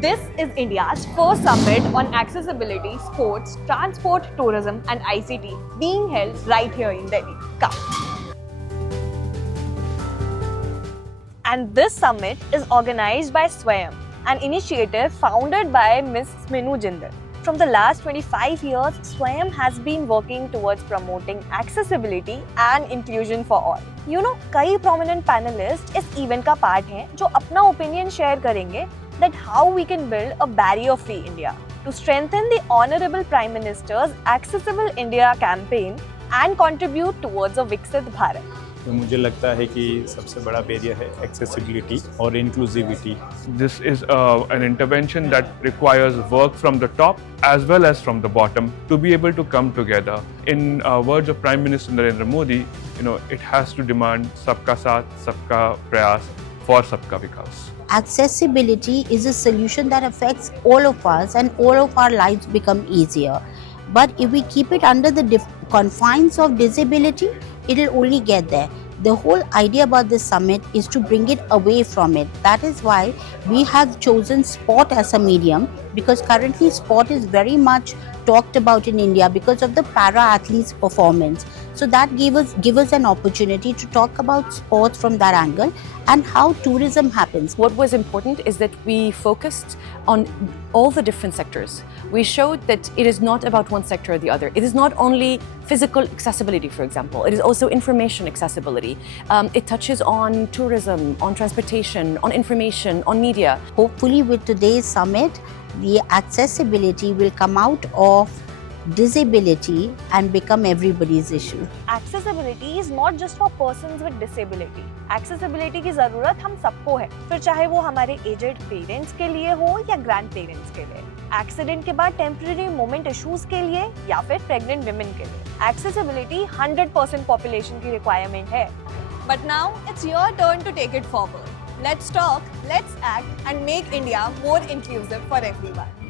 This is India's first summit on accessibility, sports, transport, tourism, and ICT being held right here in Delhi. Come. And this summit is organized by Swayam, an initiative founded by Ms. Sminu Jindal. From the last 25 years, Swayam has been working towards promoting accessibility and inclusion for all. You know, कई prominent panelists इस event का part हैं जो अपना opinion share करेंगे that how we can build a barrier-free India to strengthen the Honorable Prime Minister's Accessible India campaign and contribute towards a Viksit Bharat. तो मुझे लगता है कि सबसे बड़ा बैरियर है एक्सेसिबिलिटी और inclusivity. This is an intervention that requires work from the top as well as from the bottom to be able to come together. In words of Prime Minister Narendra Modi, it has to demand sabka saath, sabka prayas for sabka vikas. Accessibility is a solution that affects all of us and all of our lives become easier. But if we keep it under the confines of disability, it will only get there. The whole idea about this summit is to bring it away from it. That is why we have chosen sport as a medium, because currently sport is very much talked about in India because of the para-athletes' performance. So that gave us an opportunity to talk about sports from that angle and how tourism happens. What was important is that we focused on all the different sectors. We showed that it is not about one sector or the other. It is not only physical accessibility, for example. It is also information accessibility. It touches on tourism, on transportation, on information, on media. Hopefully with today's summit, the accessibility will come out of disability and become everybody's issue. Accessibility is not just for persons with disability. Accessibility की ज़रूरत हम सबको है, फिर चाहे वो हमारे aged parents के लिए हो या grandparents के लिए, accident के बाद temporary moment issues के लिए या फिर pregnant women के लिए. Accessibility 100% population की requirement है. But now it's your turn to take it forward. Let's talk, let's act and make India more inclusive for everyone.